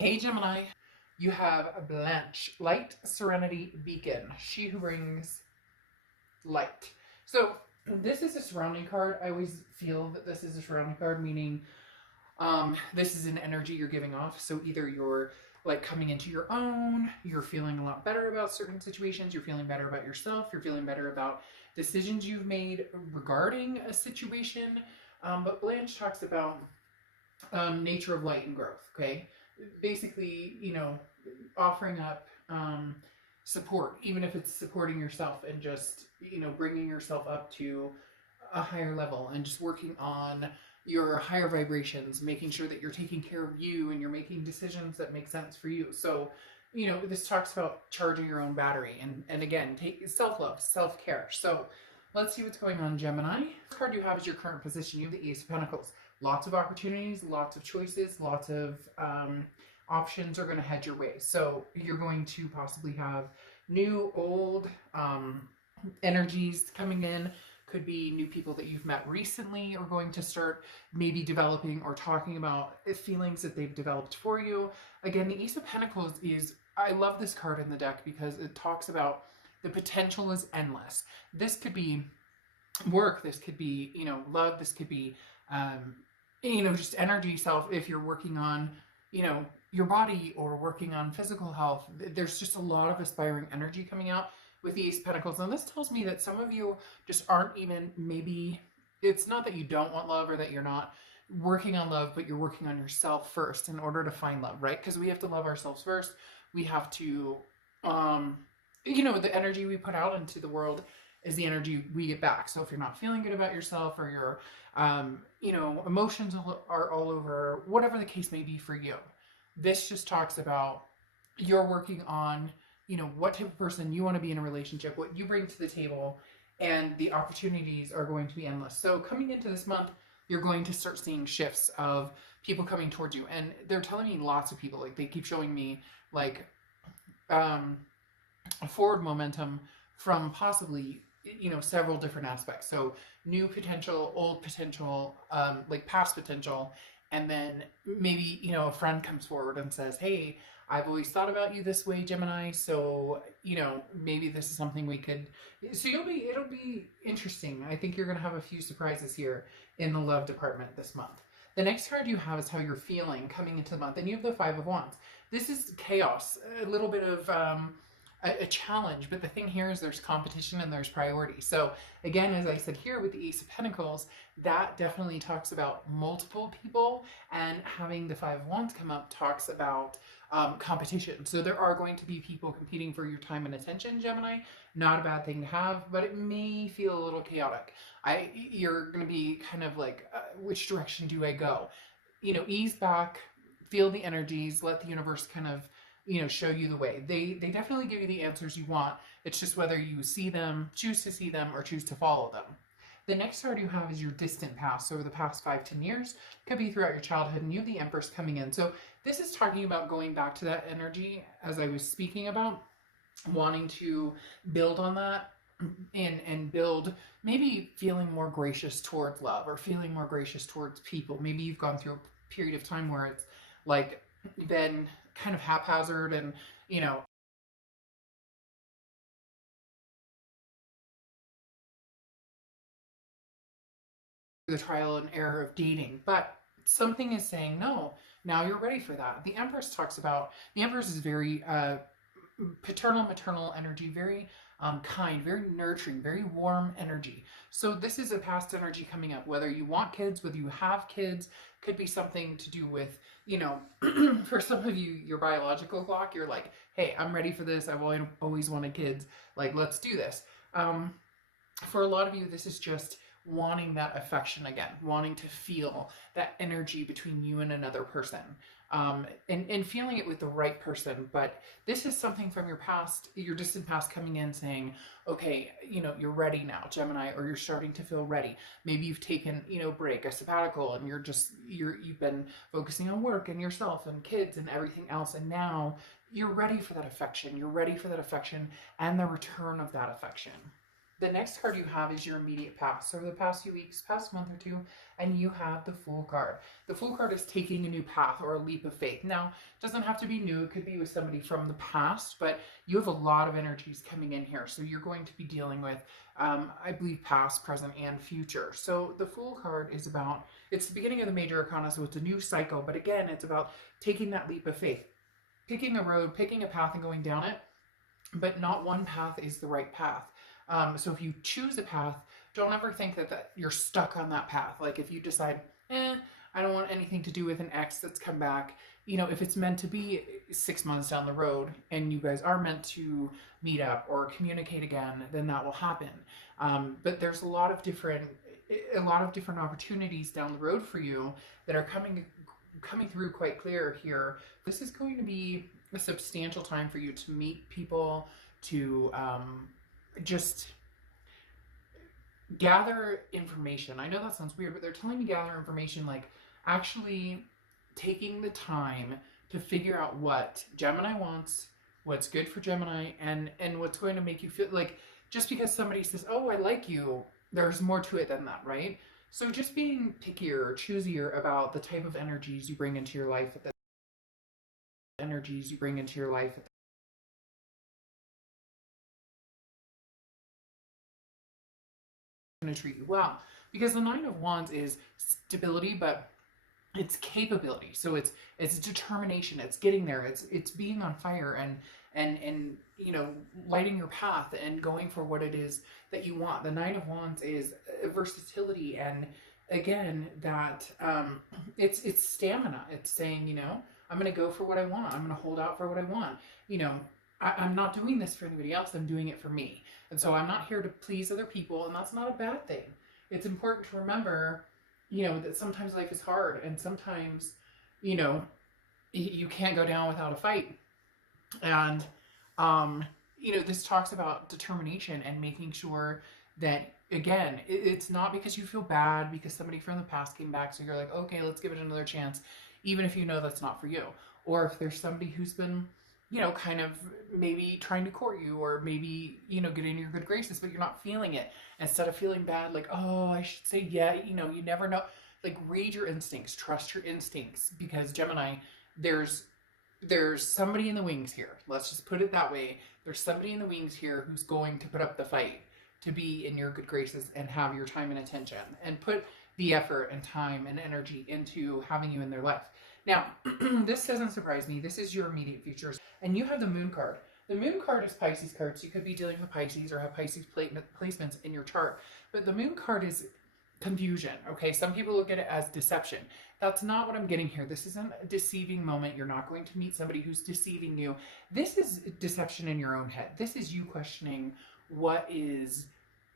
Hey Gemini, you have a Blanche, light serenity beacon, she who brings light. So this is a surrounding card. I always feel that this is a surrounding card, meaning this is an energy you're giving off. So either you're like coming into your own, you're feeling a lot better about certain situations, you're feeling better about yourself, you're feeling better about decisions you've made regarding a situation. But Blanche talks about nature of light and growth. Okay, basically, offering up support, even if it's supporting yourself and just bringing yourself up to a higher level and just working on your higher vibrations, making sure that you're taking care of you and you're making decisions that make sense for you. So, this talks about charging your own battery and again, take self-love, self-care. So let's see what's going on, Gemini. The card you have is your current position. You have the Ace of Pentacles. Lots of opportunities, lots of choices, lots of options are going to head your way. So you're going to possibly have new, old energies coming in. Could be new people that you've met recently are going to start maybe developing or talking about feelings that they've developed for you. Again, the Ace of Pentacles is, I love this card in the deck because it talks about the potential is endless. This could be work, this could be, love, this could be, just energy self if you're working on, your body or working on physical health. There's just a lot of aspiring energy coming out with the Ace of Pentacles. And this tells me that some of you just aren't even, maybe it's not that you don't want love or that you're not working on love, but you're working on yourself first in order to find love, right? Because we have to love ourselves first. We have to, the energy we put out into the world is the energy we get back. So if you're not feeling good about yourself or your, emotions are all over, whatever the case may be for you, this just talks about you're working on, what type of person you want to be in a relationship, what you bring to the table, and the opportunities are going to be endless. So coming into this month, you're going to start seeing shifts of people coming towards you. And they're telling me lots of people, like they keep showing me like a forward momentum from possibly several different aspects. So new potential, old potential, like past potential, and then maybe a friend comes forward and says, hey, I've always thought about you this way, Gemini, so maybe this is something we could, so it'll be interesting. I think you're going to have a few surprises here in the love department this month. The next card you have is how you're feeling coming into the month, and you have the Five of Wands. This is chaos, a little bit of a challenge, but the thing here is there's competition and there's priority. So again, as I said here with the Ace of Pentacles, that definitely talks about multiple people, and having the Five of Wands come up talks about competition. So there are going to be people competing for your time and attention, Gemini. Not a bad thing to have, but it may feel a little chaotic. You're going to be kind of like, which direction do I go? Ease back, feel the energies, let the universe kind of show you the way. They definitely give you the answers you want. It's just whether you see them, choose to see them, or choose to follow them. The next card you have is your distant past. So over the past 5-10 years, could be throughout your childhood, and you have the Empress coming in. So this is talking about going back to that energy, as I was speaking about, wanting to build on that and build, maybe feeling more gracious towards love or feeling more gracious towards people. Maybe you've gone through a period of time where it's like been kind of haphazard and the trial and error of dating, but something is saying no, now you're ready for that. The Empress talks about, the Empress is very paternal, maternal energy, very kind, very nurturing, very warm energy. So this is a past energy coming up, whether you want kids, whether you have kids, could be something to do with, for some of you, your biological clock, you're like, hey, I'm ready for this. I've always wanted kids. Like, let's do this. For a lot of you, this is just wanting that affection again, wanting to feel that energy between you and another person, and feeling it with the right person. But this is something from your past, your distant past, coming in saying, okay, you're ready now, Gemini, or you're starting to feel ready. Maybe you've taken, break, a sabbatical, and you've been focusing on work and yourself and kids and everything else. And now you're ready for that affection. You're ready for that affection and the return of that affection. The next card you have is your immediate past. So the past few weeks, past month or two, and you have the Fool card. The Fool card is taking a new path or a leap of faith. Now, it doesn't have to be new. It could be with somebody from the past, but you have a lot of energies coming in here. So you're going to be dealing with, I believe, past, present, and future. So the Fool card is about, it's the beginning of the major arcana, so it's a new cycle. But again, it's about taking that leap of faith, picking a road, picking a path and going down it. But not one path is the right path. So if you choose a path, don't ever think that you're stuck on that path. Like if you decide, I don't want anything to do with an ex that's come back, you know, if it's meant to be 6 months down the road and you guys are meant to meet up or communicate again, then that will happen. But there's a lot of different opportunities down the road for you that are coming through quite clear here. This is going to be a substantial time for you to meet people, to just gather information. I know that sounds weird, but they're telling me gather information, like actually taking the time to figure out what Gemini wants, what's good for Gemini, and what's going to make you feel like, just because somebody says, oh, I like you, there's more to it than that, right? So just being pickier or choosier about the type of energies you bring into your life at going to treat you well, because the Nine of Wands is stability, but it's capability. So it's determination. It's getting there. It's being on fire and you know, lighting your path and going for what it is that you want. The Nine of Wands is versatility, and again that it's stamina. It's saying, you know, I'm going to go for what I want. I'm going to hold out for what I want. You know, I'm not doing this for anybody else. I'm doing it for me. And so I'm not here to please other people, and that's not a bad thing. It's important to remember, you know, that sometimes life is hard, and sometimes, you know, you can't go down without a fight. And, you know, this talks about determination and making sure that, again, it's not because you feel bad because somebody from the past came back, so you're like, okay, let's give it another chance, even if you know that's not for you. Or if there's somebody who's been, you know, kind of maybe trying to court you, or maybe, you know, get in your good graces, but you're not feeling it. Instead of feeling bad, like, oh, I should say yeah, you know, you never know. Like, read your instincts, trust your instincts, because Gemini, there's somebody in the wings here. Let's just put it that way. There's somebody in the wings here who's going to put up the fight to be in your good graces and have your time and attention and put the effort and time and energy into having you in their life. Now, this doesn't surprise me. This is your immediate future. And you have the Moon card. The Moon card is Pisces card, so you could be dealing with Pisces or have Pisces placements in your chart. But the Moon card is confusion, okay? Some people look at it as deception. That's not what I'm getting here. This isn't a deceiving moment. You're not going to meet somebody who's deceiving you. This is deception in your own head. This is you questioning what is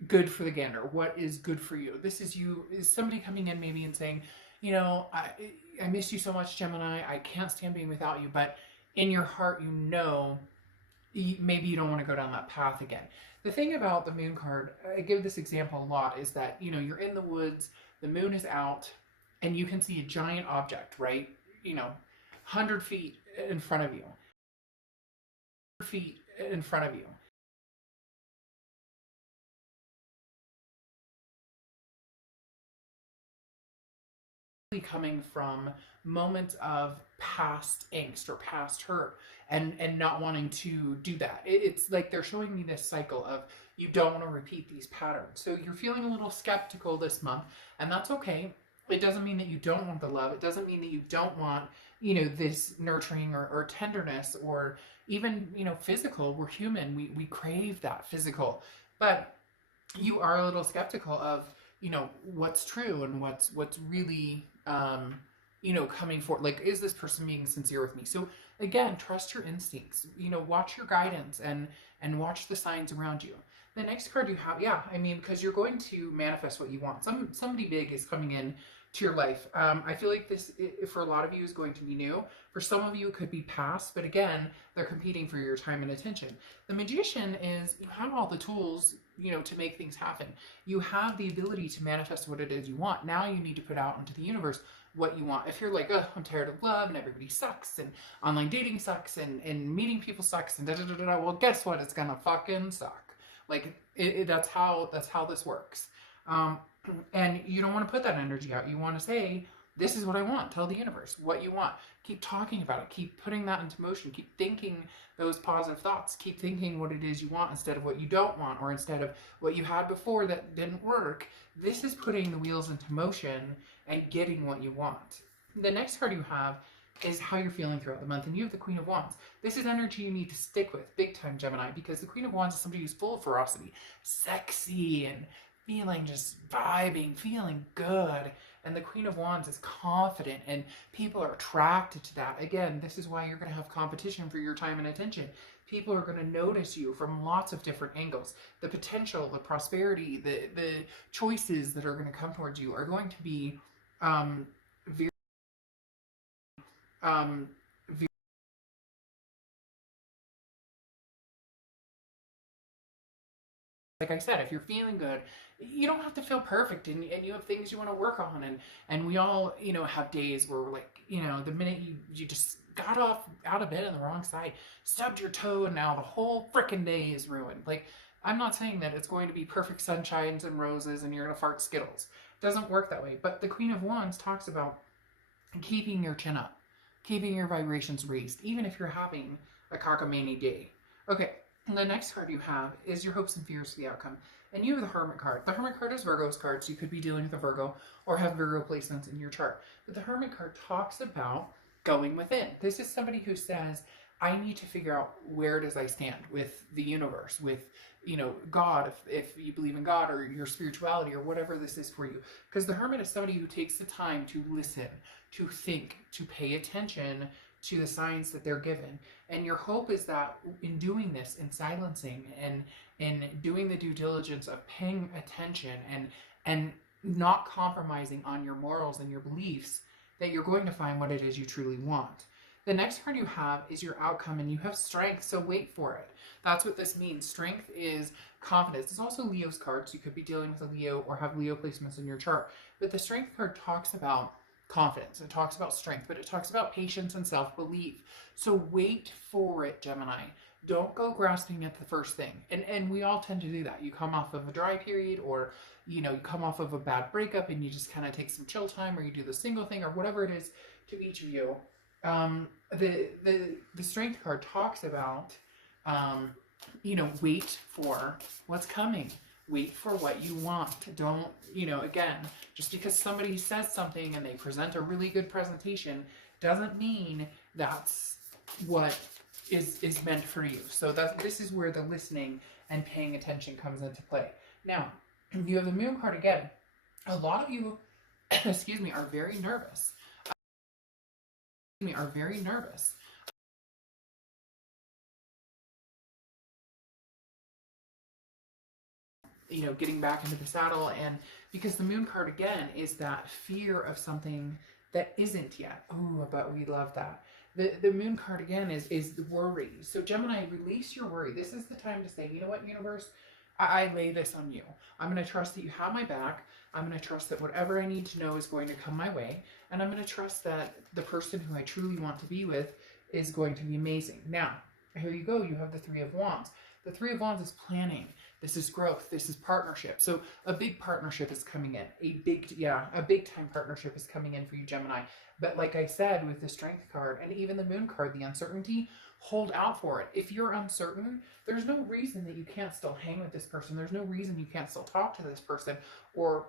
good for the gander, what is good for you. This is you, is somebody coming in maybe and saying, you know, I miss you so much, Gemini. I can't stand being without you. But in your heart, you know, maybe you don't want to go down that path again. The thing about the Moon card, I give this example a lot, is that, you know, you're in the woods, the moon is out, and you can see a giant object, right? You know, 100 feet in front of you. 100 feet in front of you. Coming from moments of past angst or past hurt and not wanting to do that. It's like they're showing me this cycle of you don't want to repeat these patterns. So you're feeling a little skeptical this month, and that's okay. It doesn't mean that you don't want the love. It doesn't mean that you don't want, you know, this nurturing or tenderness or even, you know, physical. We're human. We crave that physical. But you are a little skeptical of, you know, what's true and what's really, you know, coming forward. Like, is this person being sincere with me? So again, trust your instincts, you know, watch your guidance and watch the signs around you. The next card you have, yeah, I mean, because you're going to manifest what you want. Somebody big is coming in to your life. I feel like this, for a lot of you, is going to be new. For some of you, it could be past, but again, they're competing for your time and attention. The Magician is, you have all the tools, you know, to make things happen. You have the ability to manifest what it is you want. Now you need to put out into the universe what you want. If you're like, oh, I'm tired of love and everybody sucks and online dating sucks and meeting people sucks and da-da-da-da, well, guess what? It's gonna fucking suck. Like that's how this works. Um, and you don't want to put that energy out. You want to say, this is what I want. Tell the universe what you want. Keep talking about it. Keep putting that into motion. Keep thinking those positive thoughts. Keep thinking what it is you want instead of what you don't want, or instead of what you had before that didn't work. This is putting the wheels into motion and getting what you want. The next card you have is how you're feeling throughout the month, and you have the Queen of Wands. This is energy you need to stick with big time, Gemini, because the Queen of Wands is somebody who's full of ferocity, sexy, and feeling just vibing, feeling good. And the Queen of Wands is confident, and people are attracted to that. Again, this is why you're going to have competition for your time and attention. People are going to notice you from lots of different angles. The potential, the prosperity, the choices that are going to come towards you are going to be very, very, like I said, if you're feeling good, you don't have to feel perfect, and you have things you want to work on, and we all, have days where we're like, the minute you just got out of bed on the wrong side, stubbed your toe, and now the whole freaking day is ruined. Like, I'm not saying that it's going to be perfect sunshines and roses and you're going to fart Skittles. It doesn't work that way. But the Queen of Wands talks about keeping your chin up, keeping your vibrations raised, even if you're having a cockamamie day. Okay, and the next card you have is your hopes and fears for the outcome. And you have the Hermit card. The Hermit card is Virgo's card, so you could be dealing with a Virgo or have Virgo placements in your chart. But the Hermit card talks about going within. This is somebody who says, I need to figure out where does I stand with the universe, with God, if you believe in God or your spirituality or whatever this is for you. Because the Hermit is somebody who takes the time to listen, to think, to pay attention to the signs that they're given. And your hope is that in doing this, in silencing and in doing the due diligence of paying attention and not compromising on your morals and your beliefs, that you're going to find what it is you truly want. The next card you have is your outcome, and you have strength, so wait for it. That's what this means. Strength is confidence. It's also Leo's card, so you could be dealing with a Leo or have Leo placements in your chart. But the strength card talks about confidence. It talks about strength, but it talks about patience and self-belief. So wait for it, Gemini. Don't go grasping at the first thing. And we all tend to do that. You come off of a dry period, or you come off of a bad breakup and you just kind of take some chill time, or you do the single thing, or whatever it is to each of you. The strength card talks about wait for what's coming. Wait for what you want. Don't, again, just because somebody says something and they present a really good presentation doesn't mean that's what is meant for you. So this is where the listening and paying attention comes into play. Now, you have the Moon card again. A lot of you, excuse me, are very nervous. Getting back into the saddle, and because the Moon card again is that fear of something that isn't yet. Oh, but we love that. The Moon card again is the worry. So Gemini, release your worry. This is the time to say, you know what, universe, I lay this on you. I'm going to trust that you have my back. I'm going to trust that whatever I need to know is going to come my way. And I'm going to trust that the person who I truly want to be with is going to be amazing. Now, here you go. You have the Three of Wands. The Three of Wands is planning. This is growth. This is partnership. So a big partnership is coming in. A big time partnership is coming in for you, Gemini. But like I said, with the Strength card and even the Moon card, the uncertainty, hold out for it. If you're uncertain, there's no reason that you can't still hang with this person. There's no reason you can't still talk to this person or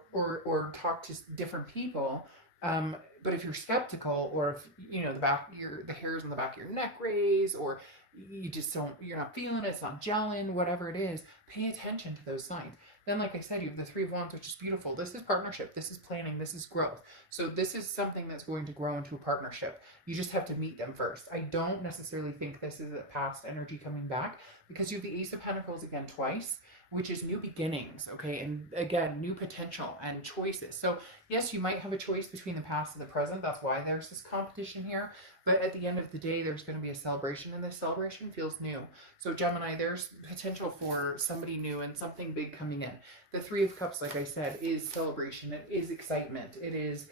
talk to different people. But if you're skeptical, or if the hairs on the back of your neck raise, or you're not feeling it, it's not gelling, whatever it is, pay attention to those signs. Then, like I said, you have the Three of Wands, which is beautiful. This is partnership. This is planning. This is growth. So this is something that's going to grow into a partnership. You just have to meet them first. I don't necessarily think this is a past energy coming back, because you have the Ace of Pentacles again twice, which is new beginnings, okay? And again, new potential and choices. So yes, you might have a choice between the past and the present. That's why there's this competition here. But at the end of the day, there's going to be a celebration, and this celebration feels new. So Gemini, there's potential for somebody new and something big coming in. The Three of Cups, like I said, is celebration. It is excitement. It is,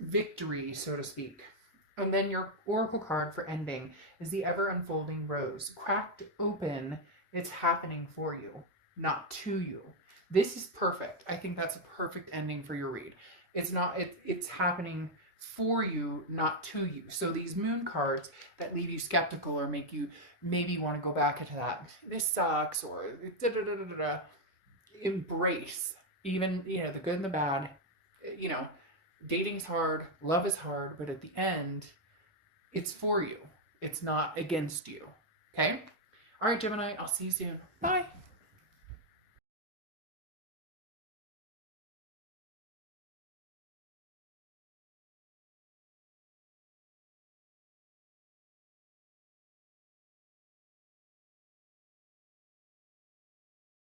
victory, so to speak. And then your Oracle card for ending is the Ever Unfolding Rose. Cracked open, it's happening for you. not to you. This is perfect. I think that's a perfect ending for your read. It's happening for you, not to you. So these moon cards that leave you skeptical or make you maybe want to go back into that, this sucks, or da da da da da, embrace even, the good and the bad. You know, dating's hard, love is hard, but at the end, it's for you. It's not against you. Okay? All right, Gemini, I'll see you soon. Bye.